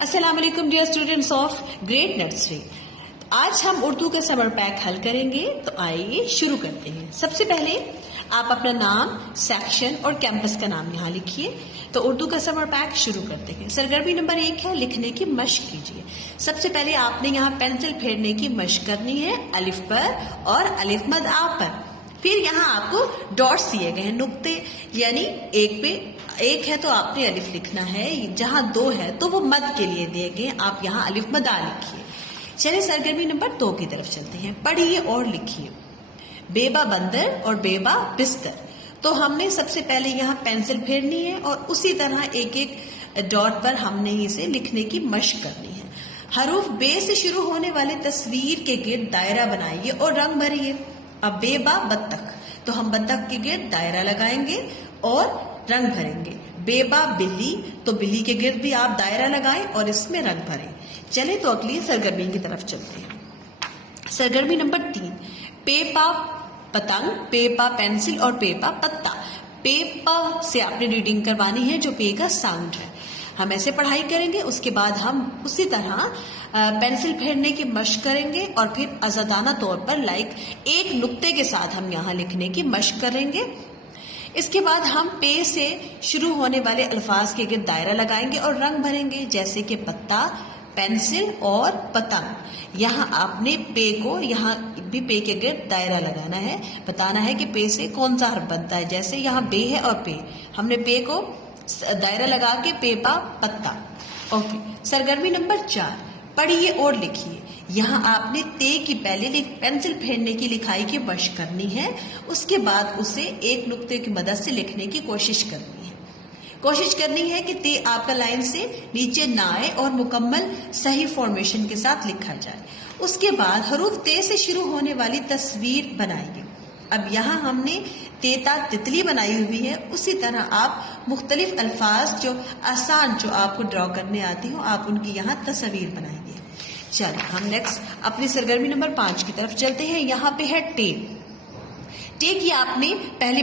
अस्सलाम वालेकुम dear students of grade nursery. आज हम उर्दू का समर पैक हल करेंगे, तो आइए शुरू करते हैं। सबसे पहले आप अपना नाम, सेक्शन और कैंपस का नाम यहाँ लिखिए। तो उर्दू का समर पैक शुरू करते हैं। सरगर्मी नंबर 1 है लिखने की मशक कीजिए। सबसे पहले आपने यहाँ पेंसिल फेरने की मशक करनी है अलिफ पर और अलिफ मद आ पर। फिर यहाँ आपको डॉट्स दिए गए हैं, नुक्ते, यानी एक पे एक है तो आपने अलिफ लिखना है, जहाँ 2 है तो वो मद के लिए दिए गए, आप यहाँ अलिफ मद आ लिखिए। चलिए सरगर्मी नंबर 2 की तरफ चलते हैं। पढ़िए और लिखिए। बेबा बंदर और बेबा बिस्तर। तो हमने सबसे पहले यहाँ पेंसिल फेरनी है और उसी तरह एक एक डॉट पर हमने इसे लिखने की मशक करनी है। हरूफ बे से शुरू होने वाले तस्वीर के गिर्द दायरा बनाइए और रंग भरिए। अब बेबा बत्तख, तो हम बत्तख के गिर्द दायरा लगाएंगे और रंग भरेंगे। बेबा बिल्ली, तो बिल्ली के गिर्द भी आप दायरा लगाएं और इसमें रंग भरें। चले तो अगली सरगर्मी की तरफ चलते हैं। सरगर्मी नंबर 3, पेपा पतंग, पेपा पेंसिल और पेपा पत्ता। पेपा से आपने रीडिंग करवानी है जो पे का साउंड है। हम ऐसे पढ़ाई करेंगे, उसके बाद हम उसी तरह पेंसिल फेरने की मशक करेंगे और फिर आजादाना तौर पर एक नुक्ते के साथ हम यहाँ लिखने की मशक करेंगे। इसके बाद हम पे से शुरू होने वाले अल्फाज के गिर्द दायरा लगाएंगे और रंग भरेंगे, जैसे कि पत्ता, पेंसिल और पतंग। यहाँ आपने पे को, यहाँ भी पे के गिर्द दायरा लगाना है, बताना है कि पे से कौन सा हर्फ बनता है। जैसे यहाँ बे है और पे, हमने पे को दायरा लगा के पेपा पत्ता। ओके। सरगर्मी नंबर 4, पढ़िए और लिखिए। यहाँ आपने ते की पहले पेंसिल फेरने की लिखाई की मशक करनी है, उसके बाद उसे एक नुक्ते की मदद से लिखने की कोशिश करनी है। कोशिश करनी है कि ते आपका लाइन से नीचे ना आए और मुकम्मल सही फॉर्मेशन के साथ लिखा जाए। उसके बाद हरूफ ते से शुरू होने वाली तस्वीर बनाइए। अब यहाँ हमने तेता तितली बनाई हुई है, उसी तरह आप मुख्तलिफ अल्फाज जो आसान जो आपको ड्रॉ करने आती हो, आप उनकी यहाँ तस्वीर बनाइए। चलो हम नेक्स्ट अपनी सरगर्मी नंबर 5 की तरफ चलते हैं। यहाँ पे है टे। टे की आपने पहले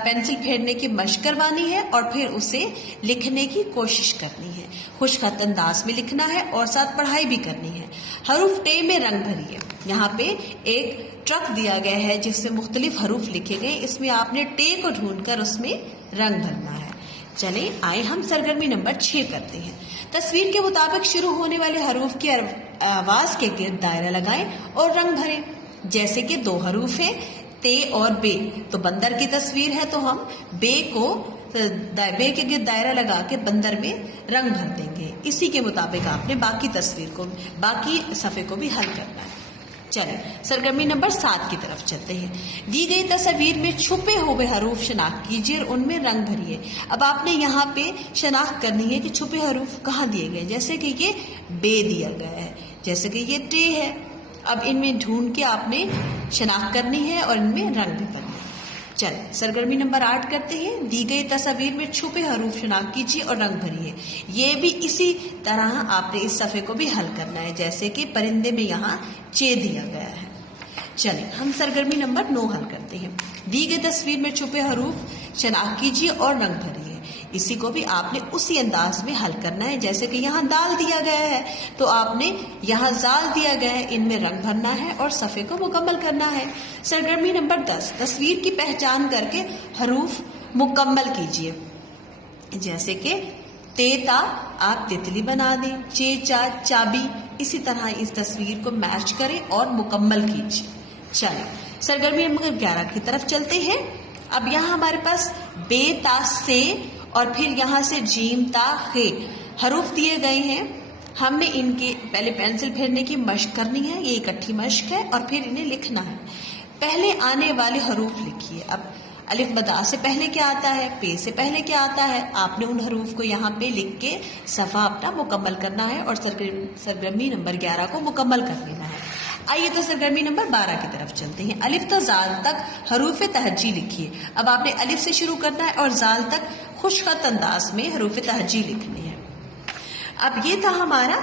पेंसिल फेरने की मशक करवानी है और फिर उसे लिखने की कोशिश करनी है। खुशखत अंदाज में लिखना है और साथ पढ़ाई भी करनी है। हरूफ टे में रंग भरिए। यहाँ पे एक ट्रक दिया गया है जिससे मुख्तलिफ हरूफ लिखे गए, इसमें आपने टे को ढूंढकर उसमें रंग भरना है। चले आए हम सरगर्मी नंबर 6 करते हैं। तस्वीर के मुताबिक शुरू होने वाले हरूफ की आवाज के गिर्द दायरा लगाएं और रंग भरें। जैसे कि 2 हरूफ हैं, ते और बे, तो बंदर की तस्वीर है तो हम बे के गिर्द दायरा लगा के बंदर में रंग भर देंगे। इसी के मुताबिक आपने बाकी सफ़े को भी हल करना है। चलिए सरगर्मी नंबर 7 की तरफ चलते हैं। दी गई तस्वीर में छुपे हुए हरूफ शनाख्त कीजिए और उनमें रंग भरिए। अब आपने यहाँ पे शनाख्त करनी है कि छुपे हरूफ कहाँ दिए गए। जैसे कि ये बे दिया गया है, जैसे कि ये टे है। अब इनमें ढूंढ के आपने शनाख्त करनी है और इनमें रंग भी भरना है। चलिए सरगर्मी नंबर 8 करते हैं। दी गई तस्वीर में छुपे हरूफ शनाख्त कीजिए और रंग भरिए। ये भी इसी तरह आपने इस सफ़े को भी हल करना है, जैसे कि परिंदे में यहाँ चे दिया गया है। चलिए हम सरगर्मी नंबर 9 हल करते हैं। दी गई तस्वीर में छुपे हरूफ शनाख्त कीजिए और रंग भरिए। इसी को भी आपने उसी अंदाज में हल करना है, जैसे कि यहाँ दाल दिया गया है तो आपने यहाँ जाल दिया गया है, इनमें रंग भरना है और सफ़े को मुकम्मल करना है। सरगर्मी नंबर 10, तस्वीर की पहचान करके हरूफ मुकम्मल कीजिए। जैसे कि तेता आप तितली बना दें, चेचा चाबी, इसी तरह इस तस्वीर को मैच करें और मुकम्मल कीजिए। चलिए सरगर्मी नंबर 11 की तरफ चलते हैं। अब यहाँ हमारे पास बे ता से और फिर यहाँ से जीम ता खे हरूफ दिए गए हैं। हमने इनके पहले पेंसिल फेरने की मशक करनी है, ये इकट्ठी मशक है, और फिर इन्हें लिखना है। पहले आने वाले हरूफ लिखिए। अब अलिफ बदा से पहले क्या आता है, पे से पहले क्या आता है, आपने उन हरूफ को यहाँ पे लिख के सफ़ा अपना मुकम्मल करना है और सरगर्मी नंबर 11 को मुकम्मल कर लेना है। आइए तो सरगर्मी नंबर 12 की तरफ चलते हैं। अलिफ तो जाल तक हरूफ तहज्जी लिखिए। अब आपने अलिफ से शुरू करना है और जाल तक खुशखत अंदाज में हरूफ तहज्जी लिखनी है। अब ये था हमारा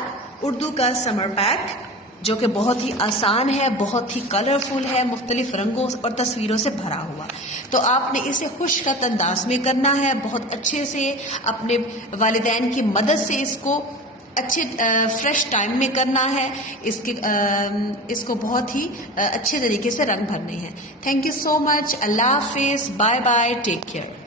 उर्दू का समर पैक, जो कि बहुत ही आसान है, बहुत ही कलरफुल है, मुख्तलिफ रंगों और तस्वीरों से भरा हुआ। तो आपने इसे खुशखत अंदाज में करना है, बहुत अच्छे से अपने वालिदैन की मदद से इसको اچھے فریش ٹائم میں کرنا ہے، اس کو بہت ہی اچھے طریقے سے رنگ بھرنے ہیں. Thank you so much. اللہ حافظ. Bye bye. Take care.